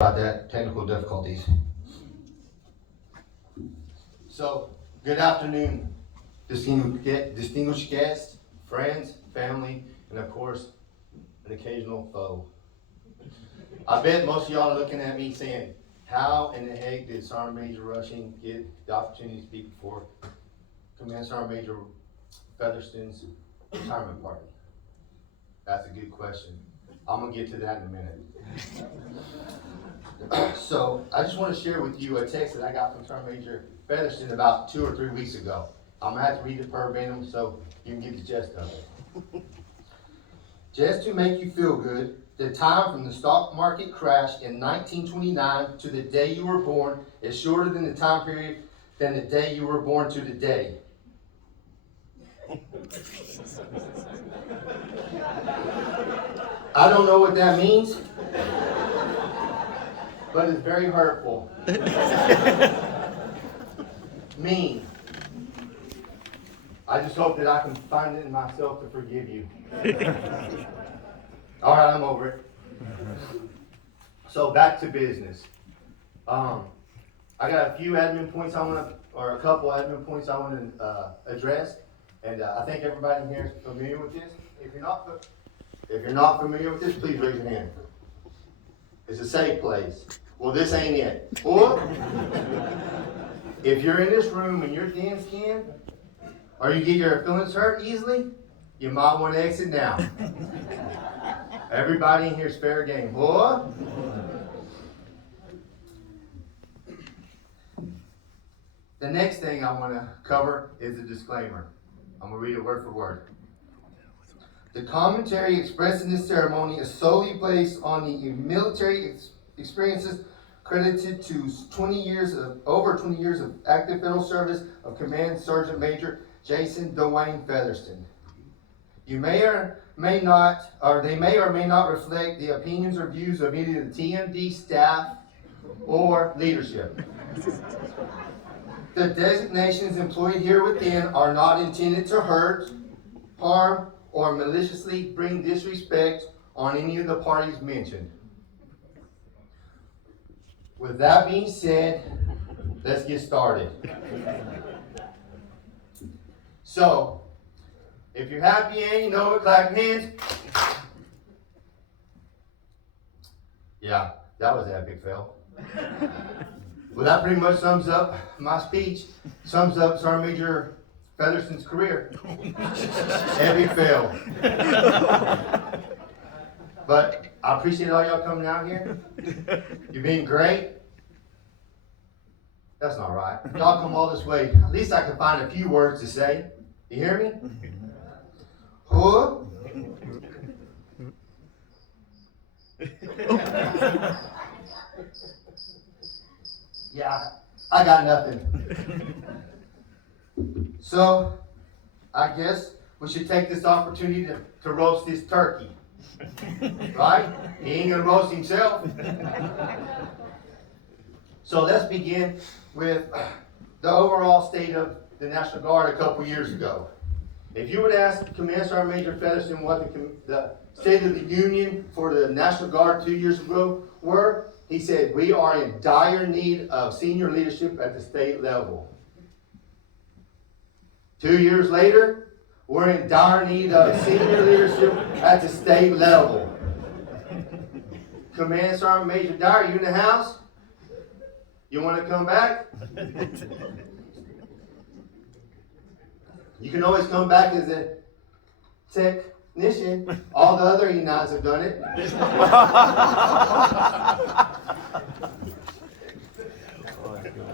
About that, technical difficulties. So, good afternoon, distinguished guests, friends, family, and of course, an occasional foe. I bet most of y'all are looking at me saying, how in the heck did Sergeant Major Rushing get the opportunity to speak before Command Sergeant Major Featherston's retirement party? That's a good question. I'm gonna get to that in a minute. So I just want to share with you a text that I got from Sergeant Major Featherston about 2 or 3 weeks ago. I'm gonna have to read it verbatim so you can get the gist of it. Just to make you feel good, the time from the stock market crash in 1929 to the day you were born is shorter than the time period than the day you were born to the day. I don't know what that means, but it's very hurtful. Mean. I just hope that I can find it in myself to forgive you. All right, I'm over it. So back to business. I got a few admin points I want to, or a couple admin points I want to address, and I think everybody in here is familiar with this. If you're not familiar with this, please raise your hand. It's a safe place. Well, this ain't it. Or if you're in this room and you're thin-skinned, or you get your feelings hurt easily, you might want to exit now. Everybody in here is fair game. Boy. The next thing I want to cover is a disclaimer. I'm going to read it word for word. The commentary expressed in this ceremony is solely based on the military experiences credited to over 20 years of active federal service of Command Sergeant Major Jason Dwayne Featherston. You may or may not reflect the opinions or views of either the TMD staff or leadership. The designations employed here within are not intended to hurt, harm, or maliciously bring disrespect on any of the parties mentioned. With that being said, let's get started. So, if you're happy and you know it, clap your hands. Yeah, that was an epic fail. Well, that pretty much sums up my speech, sums up Sergeant Major Featherston's career. Epic fail. But I appreciate all y'all coming out here. You've been great. That's not right. Y'all come all this way. At least I can find a few words to say. You hear me? Huh? Yeah, I got nothing. So, I guess we should take this opportunity to roast this turkey. Right? He ain't gonna roast himself. So let's begin with the overall state of the National Guard a couple years ago. If you would ask Command Sergeant Major Featherston what the State of the Union for the National Guard 2 years ago were, he said, we are in dire need of senior leadership at the state level. 2 years later, we're in dire need of senior leadership at the state level. Command Sergeant Major Dyer, you in the house? You want to come back? You can always come back as a technician. All the other E9s have done it.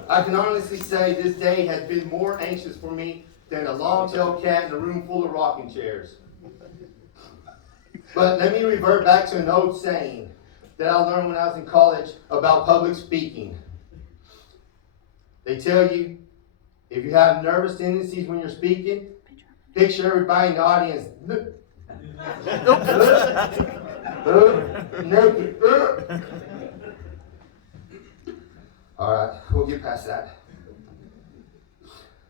I can honestly say this day has been more anxious for me than a long-tailed cat in a room full of rocking chairs. But let me revert back to an old saying that I learned when I was in college about public speaking. They tell you, if you have nervous tendencies when you're speaking, picture everybody in the audience. All right, we'll get past that.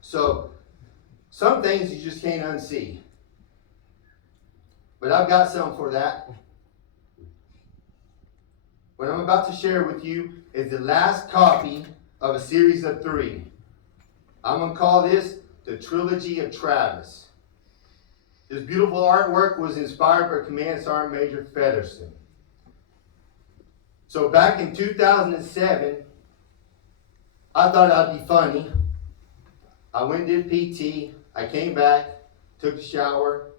So, some things you just can't unsee. But I've got something for that. What I'm about to share with you is the last copy of a series of 3. I'm going to call this the Trilogy of Travis. This beautiful artwork was inspired by Command Sergeant Major Featherston. So back in 2007, I thought I'd be funny. I went and did PT. I came back, took a shower,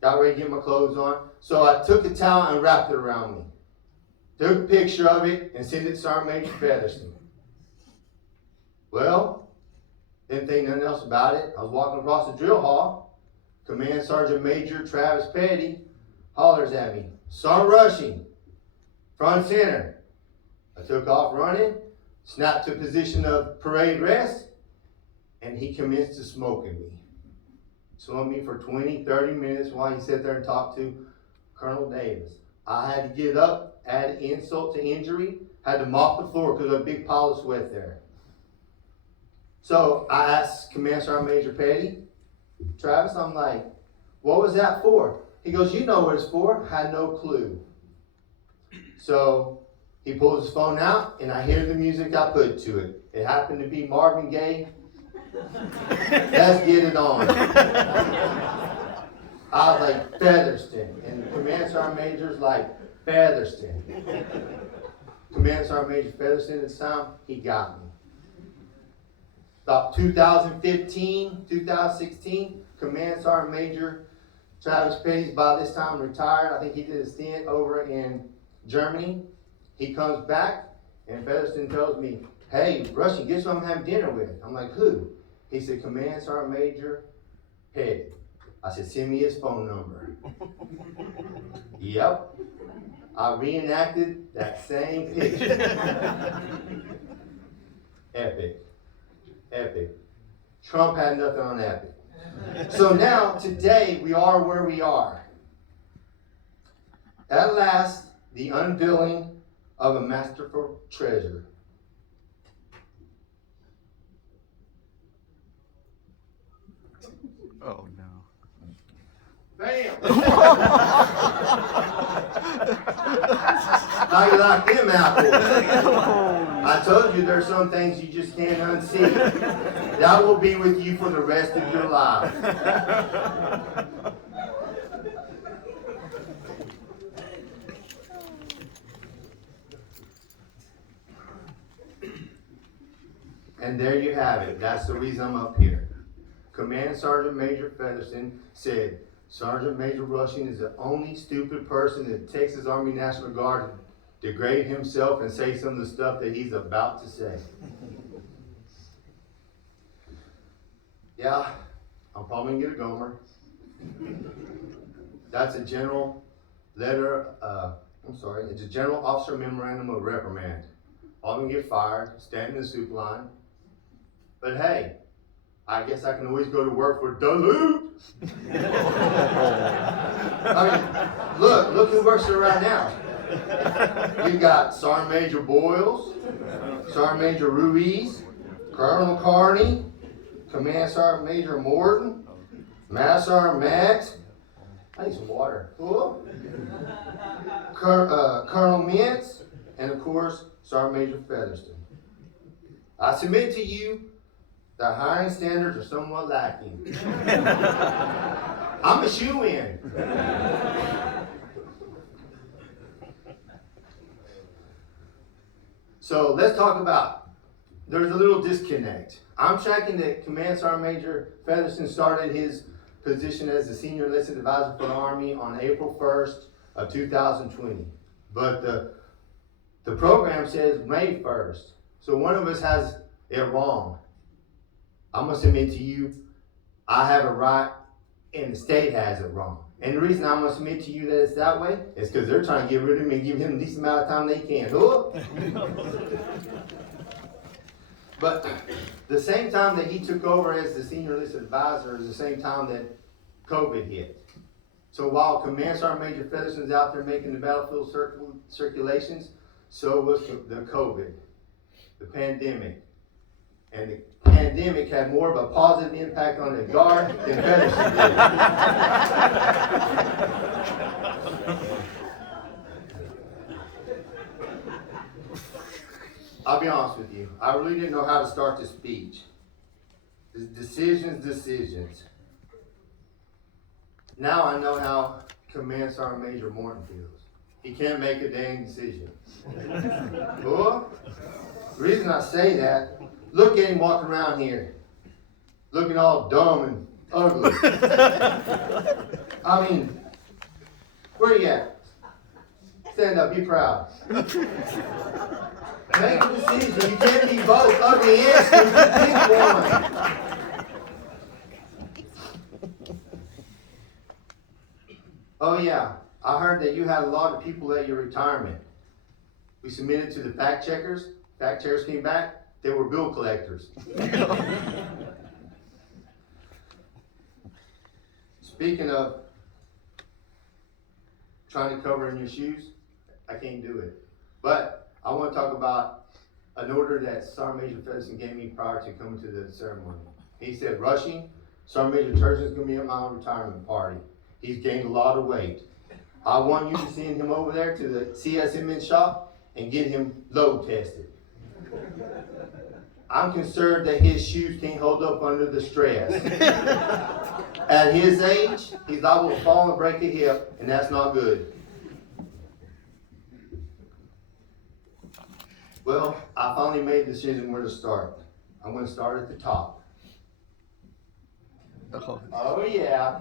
got ready to get my clothes on. So I took a towel and wrapped it around me. Took a picture of it and sent it to Sergeant Major Featherston. Well, didn't think nothing else about it. I was walking across the drill hall. Command Sergeant Major Travis Petty hollers at me, "Start rushing, front center." I took off running, snapped to position of parade rest, and he commenced to smoking me. Smoked me for 20, 30 minutes while he sat there and talked to Colonel Davis. I had to get up, add insult to injury, had to mop the floor because there was a big pile of sweat there. So I asked Command Sergeant Major Petty, Travis, I'm like, "What was that for?" He goes, "You know what it's for." I had no clue. So he pulls his phone out, and I hear the music I put to it. It happened to be Marvin Gaye. Let's get it on. I was like, "Featherston." And Command Sergeant Major's like, "Featherston." Command Sergeant Major Featherston at the time, he got me. About 2015, 2016, Command Sergeant Major Travis Petty's by this time retired. I think he did a stint over in Germany. He comes back, and Featherston tells me, "Hey, Russian, guess who I'm having dinner with?" I'm like, "Who?" He said, "Command Sergeant Major Petty." I said, "Send me his phone number." Yep. I reenacted that same picture. Epic. Epic. Trump had nothing on epic. So now, today, we are where we are. At last, the unveiling of a masterful treasure. Oh no. Bam! How you like them apples? I told you there's some things you just can't unsee. That will be with you for the rest of your life. And there you have it. That's the reason I'm up here. Command Sergeant Major Featherston said, "Sergeant Major Rushing is the only stupid person in the Texas Army National Guard to degrade himself and say some of the stuff that he's about to say." Yeah, I'm probably going to get a Gomer. That's a general letter, it's a general officer memorandum of reprimand. I'm going to get fired, stand in the soup line. But hey, I guess I can always go to work for Duluth. I mean, look who works there right now. You got Sergeant Major Boyles, Sergeant Major Ruiz, Colonel Carney, Command Sergeant Major Morton, Master Sergeant Max. I need some water. Cool. Colonel Mintz, and of course, Sergeant Major Featherston. I submit to you that hiring standards are somewhat lacking. I'm a shoo-in. So let's talk about, there's a little disconnect. I'm tracking that Command Sergeant Major Featherston started his position as the Senior Enlisted Advisor for the Army on April 1st of 2020. But the program says May 1st. So one of us has it wrong. I'm going to submit to you, I have it right, and the state has it wrong. And the reason I'm going to submit to you that it's that way is because they're trying to get rid of me and give him the least amount of time they can. But the same time that he took over as the Senior Enlisted Advisor is the same time that COVID hit. So while Command Sergeant Major Featherston's out there making the battlefield circulations, so was the COVID, the pandemic. And the pandemic had more of a positive impact on the Guard than Featherston did. I'll be honest with you. I really didn't know how to start the speech. Decisions. Now I know how Command Sergeant Major Morton feels. He can't make a dang decision. Well, the reason I say that, look at him walking around here, looking all dumb and ugly. I mean, where you at? Stand up, be proud. Make a decision. You can't be both ugly and stupid. Pick one. Oh yeah, I heard that you had a lot of people at your retirement. We submitted to the fact checkers. Fact checkers came back. They were bill collectors. Speaking of trying to cover in your shoes, I can't do it. But I want to talk about an order that Sergeant Major Featherston gave me prior to coming to the ceremony. He said, Rushing, Sergeant Major Turgeon is going to be at my retirement party. He's gained a lot of weight. I want you to send him over there to the CSM shop and get him load tested. I'm concerned that his shoes can't hold up under the stress. At his age, he's liable to fall and break a hip, and that's not good. Well, I finally made a decision where to start. I'm going to start at the top. Oh yeah.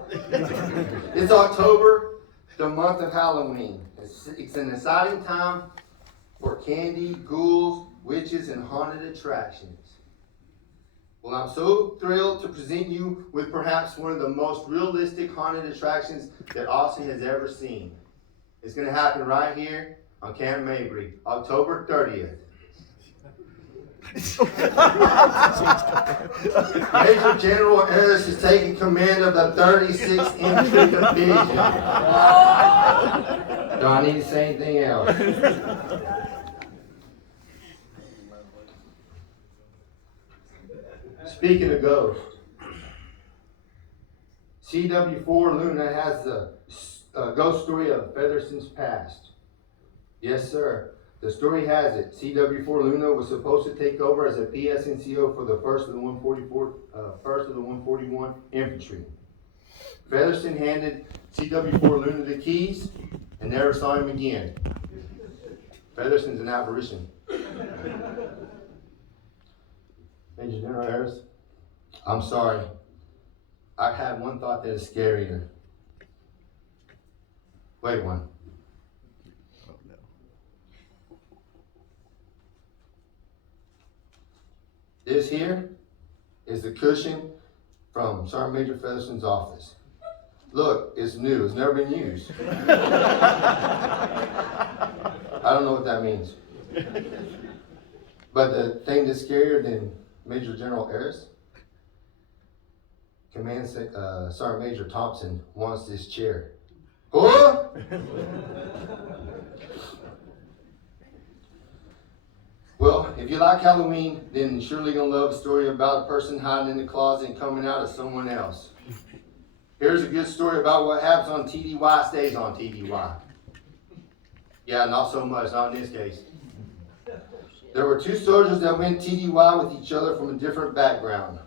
It's October, the month of Halloween. It's an exciting time for candy, ghouls, witches, and haunted attractions. Well, I'm so thrilled to present you with perhaps one of the most realistic haunted attractions that Austin has ever seen. It's going to happen right here on Camp Mabry, October 30th. Major General Harris is taking command of the 36th Infantry Division. Do I need to say anything else? Speaking of ghosts, CW4 Luna has the ghost story of Featherston's past. Yes, sir. The story has it. CW4 Luna was supposed to take over as a PSNCO for the 1st of the 141 Infantry. Featherston handed CW4 Luna the keys and never saw him again. Featherston's an apparition. Major General Harris, I'm sorry. I had one thought that is scarier. Wait one. This here is the cushion from Sergeant Major Featherston's office. Look, it's new. It's never been used. I don't know what that means. But the thing that's scarier than Major General Harris, Sergeant Major Thompson wants this chair. Oh! Well, if you like Halloween, then you're surely going to love a story about a person hiding in the closet and coming out as someone else. Here's a good story about what happens on TDY stays on TDY. Yeah, not so much, not in this case. There were two soldiers that went TDY with each other from a different background.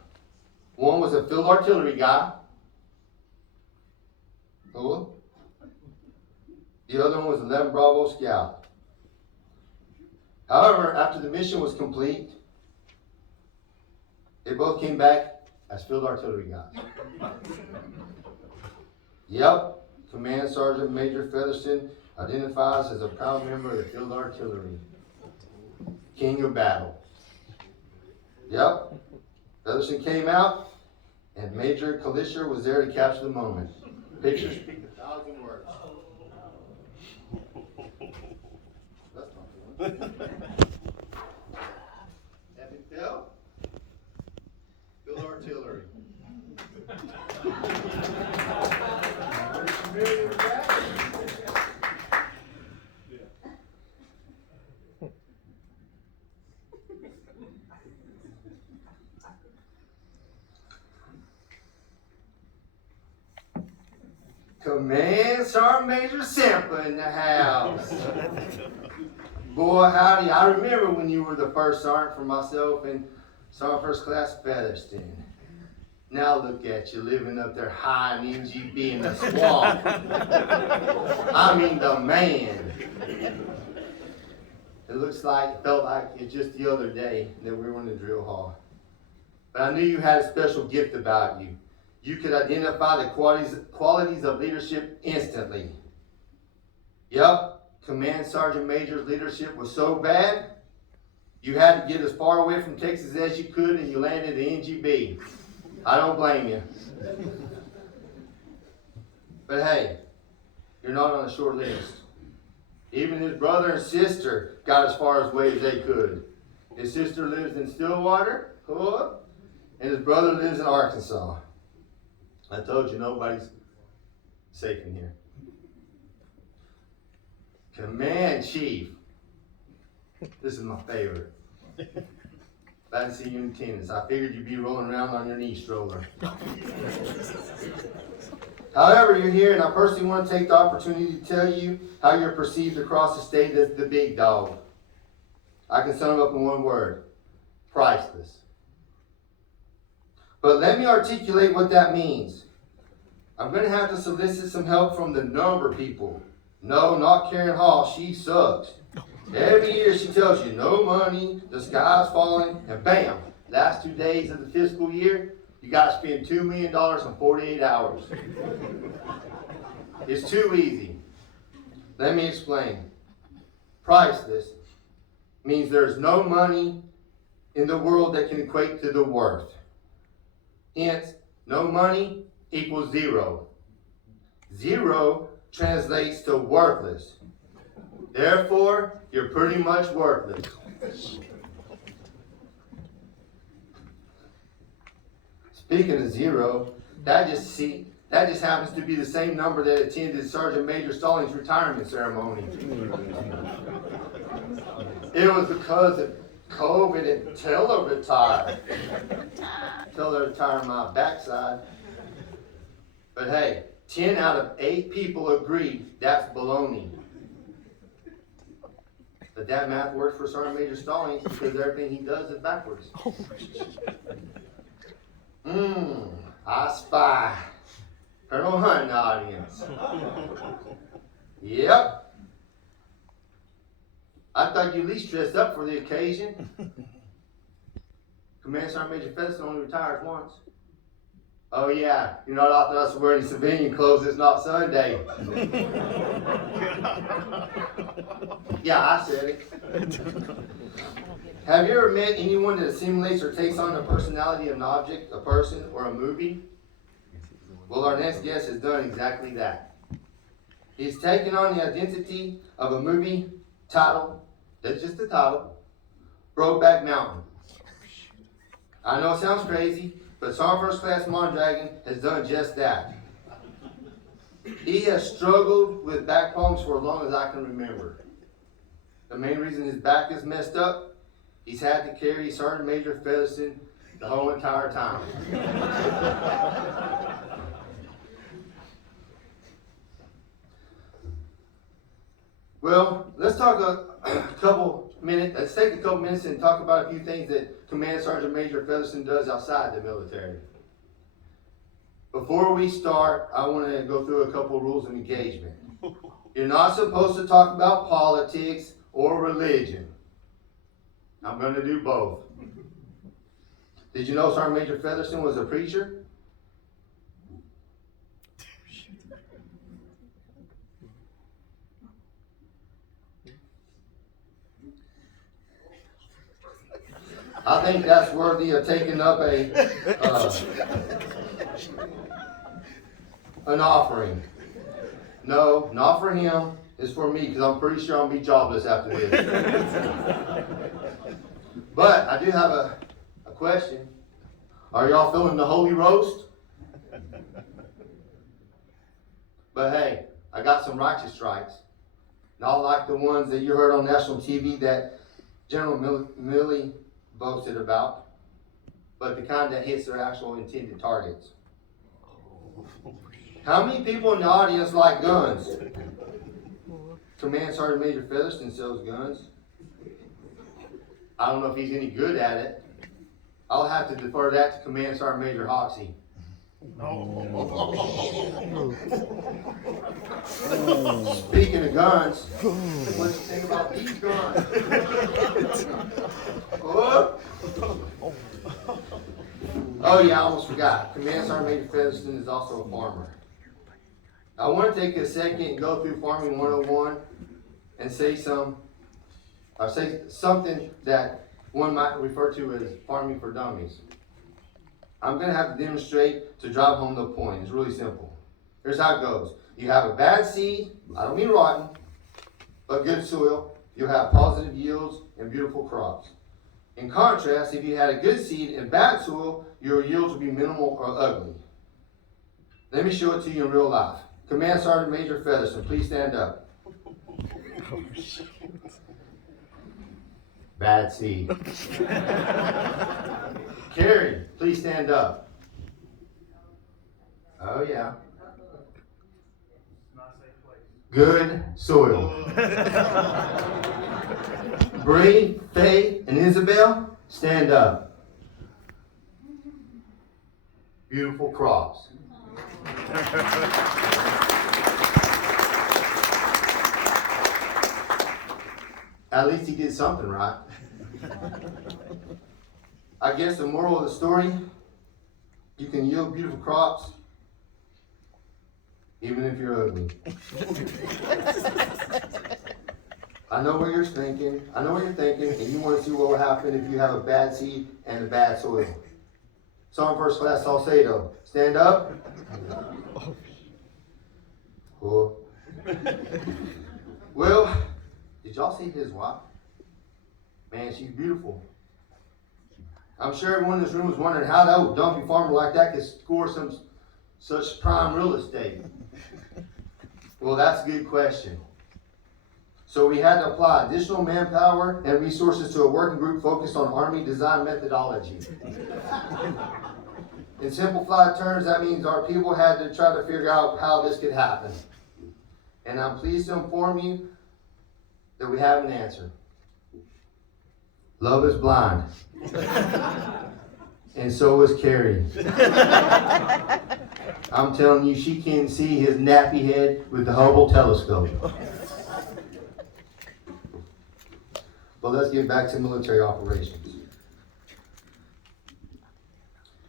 One was a field artillery guy. Oh. The other one was 11 Bravo Scout. However, after the mission was complete, they both came back as field artillery guys. Yep, Command Sergeant Major Featherston identifies as a proud member of the field artillery. King of battle. Yep, Featherston came out, and Major Kalisher was there to capture the moment. Pictures speak 1,000 words. That's not good. Epic Phil, field artillery. Familiar with that? Command Sergeant Major Semper in the house. Boy, howdy, I remember when you were the first sergeant for myself and Sergeant First Class Featherston. Now look at you, living up there high in NGB in the swamp. I mean the man. It felt like it's just the other day that we were in the drill hall. But I knew you had a special gift about you. You could identify the qualities of leadership instantly. Yup, Command Sergeant Major's leadership was so bad, you had to get as far away from Texas as you could and you landed in NGB. I don't blame you. But hey, you're not on a short list. Even his brother and sister got as far away as they could. His sister lives in Stillwater, and his brother lives in Arkansas. I told you nobody's safe in here. Command Chief. This is my favorite. I didn't see you in tennis. I figured you'd be rolling around on your knee stroller. However, you're here, and I personally want to take the opportunity to tell you how you're perceived across the state as the big dog. I can sum it up in one word: priceless. But let me articulate what that means. I'm going to have to solicit some help from the number people. No, not Karen Hall. She sucks. Every year she tells you no money, the sky's falling, and bam, last 2 days of the fiscal year, you got to spend $2 million in 48 hours. It's too easy. Let me explain. Priceless means there's no money in the world that can equate to the worth. Hence, no money equals zero. Zero translates to worthless. Therefore, you're pretty much worthless. Speaking of zero, that just happens to be the same number that attended Sergeant Major Stallings' retirement ceremony. It was because of COVID until I retired. Until I retired my backside. But hey, 10 out of 8 people agree that's baloney. But that math works for Sergeant Major Stallings because everything he does is backwards. I spy Colonel Hunt in the audience. Yep. I thought you at least dressed up for the occasion. Command Sergeant Major Featherston only retires once. Oh yeah, you're not authorized to wear any civilian clothes, it's not Sunday. Yeah, I said it. Have you ever met anyone that simulates or takes on the personality of an object, a person, or a movie? Well, our next guest has done exactly that. He's taken on the identity of a movie title, that's just the title, Brokeback Mountain. I know it sounds crazy, but Sergeant First Class Mondragon has done just that. He has struggled with back problems for as long as I can remember. The main reason his back is messed up, he's had to carry Sergeant Major Featherston the whole entire time. Well, let's take a couple minutes and talk about a few things that Command Sergeant Major Featherston does outside the military. Before we start, I want to go through a couple rules of engagement. You're not supposed to talk about politics or religion. I'm going to do both. Did you know Sergeant Major Featherston was a preacher? I think that's worthy of taking up an offering. No, not for him. It's for me, because I'm pretty sure I'll be jobless after this. But I do have a question. Are y'all feeling the Holy Roast? But hey, I got some righteous strikes. Not like the ones that you heard on national TV that General Milley boasted about, but the kind that hits their actual intended targets. How many people in the audience like guns? Command Sergeant Major Featherston sells guns. I don't know if he's any good at it. I'll have to defer that to Command Sergeant Major Hoxie. Speaking of guns, what do you think about these guns? Oh yeah, I almost forgot. Command Sergeant Major Featherston is also a farmer. I want to take a second and go through Farming 101 and say something that one might refer to as farming for dummies. I'm going to have to demonstrate to drive home the point. It's really simple. Here's how it goes. You have a bad seed, I don't mean rotten, but good soil. You'll have positive yields and beautiful crops. In contrast, if you had a good seed and bad soil, your yields will be minimal or ugly. Let me show it to you in real life. Command Sergeant Major Featherston, please stand up. Bad seed. Carrie, please stand up. Oh yeah. Good soil. Bree, Faye, and Isabel, stand up. Beautiful crops. At least he did something right. I guess the moral of the story, you can yield beautiful crops even if you're ugly. I know what you're thinking, and you want to see what will happen if you have a bad seed and a bad soil. Sergeant First Class Salcedo, stand up. Cool. Well, did y'all see his wife? Man, she's beautiful. I'm sure everyone in this room is wondering how that dumpy farmer like that could score some such prime real estate. Well, that's a good question. So we had to apply additional manpower and resources to a working group focused on Army design methodology. In simplified terms, that means our people had to try to figure out how this could happen. And I'm pleased to inform you that we have an answer. Love is blind. And so is Carrie. I'm telling you, she can see his nappy head with the Hubble telescope. But let's get back to military operations.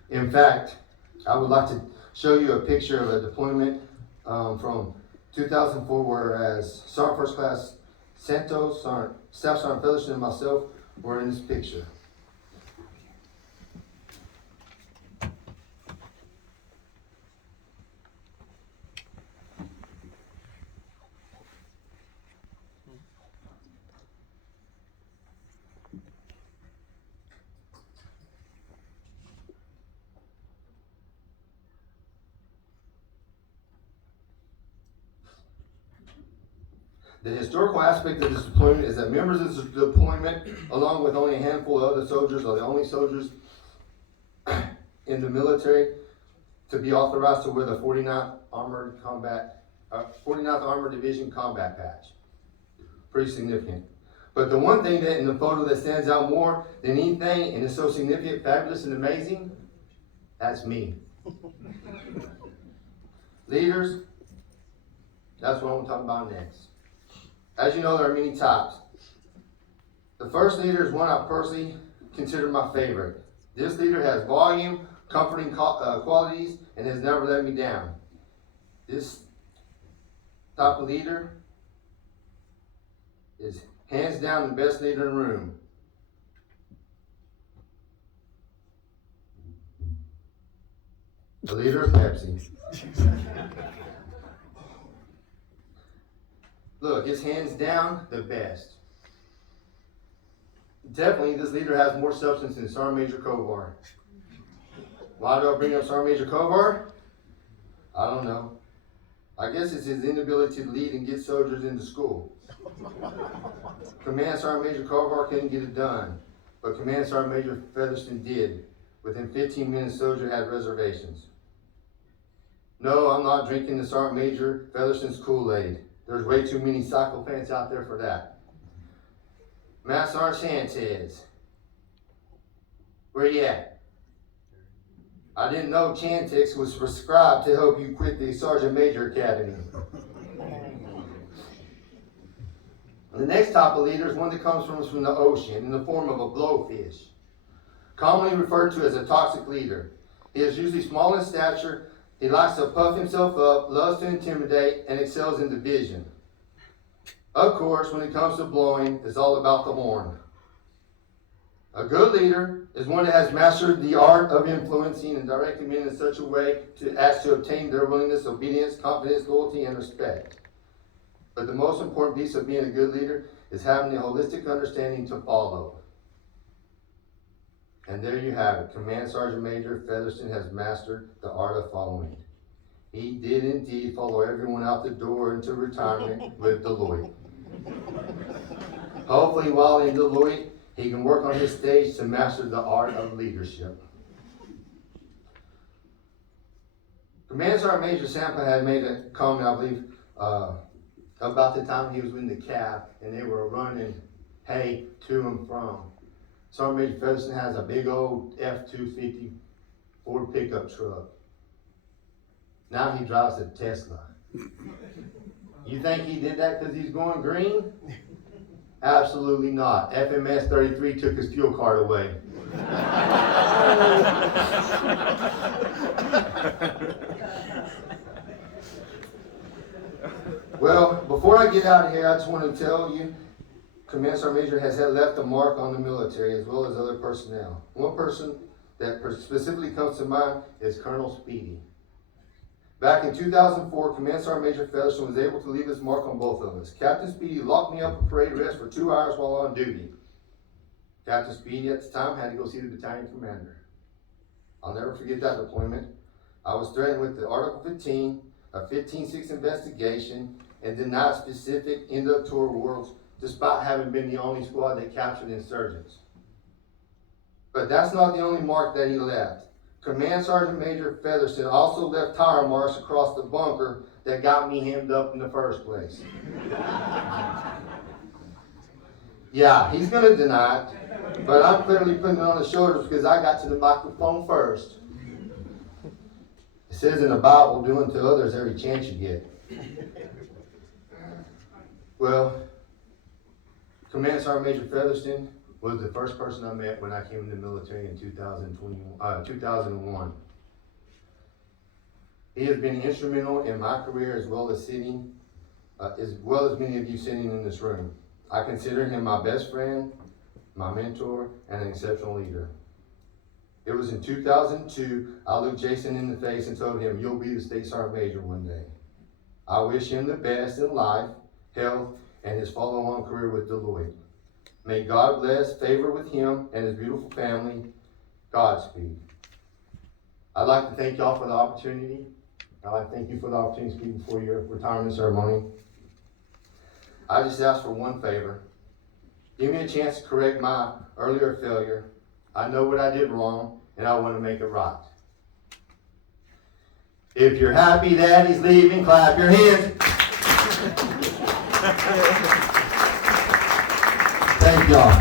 In fact, I would like to show you a picture of a deployment from 2004, whereas Sergeant First Class Santos, Staff Sergeant Featherston, and myself were in this picture. The historical aspect of this deployment is that members of this deployment, along with only a handful of other soldiers, are the only soldiers in the military to be authorized to wear the 49th Armored Division combat patch. Pretty significant. But the one thing that in the photo that stands out more than anything, and is so significant, fabulous, and amazing, that's me. Leaders, that's what I'm talking about next. As you know, there are many types. The first leader is one I personally consider my favorite. This leader has volume, comforting qualities, and has never let me down. This type of leader is hands down the best leader in the room. The leader of Pepsi. Look, it's hands down the best. Definitely, this leader has more substance than Sergeant Major Kovar. Why do I bring up Sergeant Major Kovar? I don't know. I guess it's his inability to lead and get soldiers into school. Command Sergeant Major Kovar couldn't get it done, but Command Sergeant Major Featherston did. Within 15 minutes, soldier had reservations. No, I'm not drinking the Sergeant Major Featherston's Kool-Aid. There's way too many psychopaths out there for that. Master Sergeant Sanchez, Where you at? I didn't know Chantix was prescribed to help you quit the Sergeant Major Academy. The next type of leader is one that comes from the ocean in the form of a blowfish, commonly referred to as a toxic leader. He is usually small in stature. He likes to puff himself up, loves to intimidate, and excels in division. Of course, when it comes to blowing, it's all about the horn. A good leader is one that has mastered the art of influencing and directing men in such a way as to obtain their willingness, obedience, confidence, loyalty, and respect. But the most important piece of being a good leader is having the holistic understanding to follow. And there you have it. Command Sergeant Major Featherston has mastered the art of following. He did indeed follow everyone out the door into retirement with Deloitte. Hopefully, while in Deloitte, he can work on his stage to master the art of leadership. Command Sergeant Major Sampa had made a comment, I believe, about the time he was in the cab and they were running hay to and from. Sergeant Major Featherston has a big old F-250 Ford pickup truck. Now he drives a Tesla. You think he did that because he's going green? Absolutely not. FMS 33 took his fuel card away. Well, before I get out of here, I just want to tell you, Command Sergeant Major has left a mark on the military as well as other personnel. One person that specifically comes to mind is Colonel Speedy. Back in 2004, Command Sergeant Major Featherston was able to leave his mark on both of us. Captain Speedy locked me up at parade rest for 2 hours while on duty. Captain Speedy at the time had to go see the battalion commander. I'll never forget that deployment. I was threatened with the Article 15, a 15-6 investigation, and denied specific inductor awards despite having been the only squad that captured insurgents. But that's not the only mark that he left. Command Sergeant Major Featherston also left tire marks across the bunker that got me hemmed up in the first place. Yeah, he's going to deny it, but I'm clearly putting it on his shoulders because I got to the microphone first. It says in the Bible, do unto others every chance you get. Well, Command Sergeant Major Featherston was the first person I met when I came in the military in 2001. He has been instrumental in my career as well as many of you sitting in this room. I consider him my best friend, my mentor, and an exceptional leader. It was in 2002, I looked Jason in the face and told him, you'll be the State Sergeant Major one day. I wish him the best in life, health, and his follow-on career with Deloitte. May God bless, favor with him and his beautiful family. Godspeed. I'd like to thank y'all for the opportunity. I'd like to thank you for the opportunity to speak before your retirement ceremony. I just ask for one favor. Give me a chance to correct my earlier failure. I know what I did wrong, and I want to make it right. If you're happy that he's leaving, clap your hands. Thank y'all.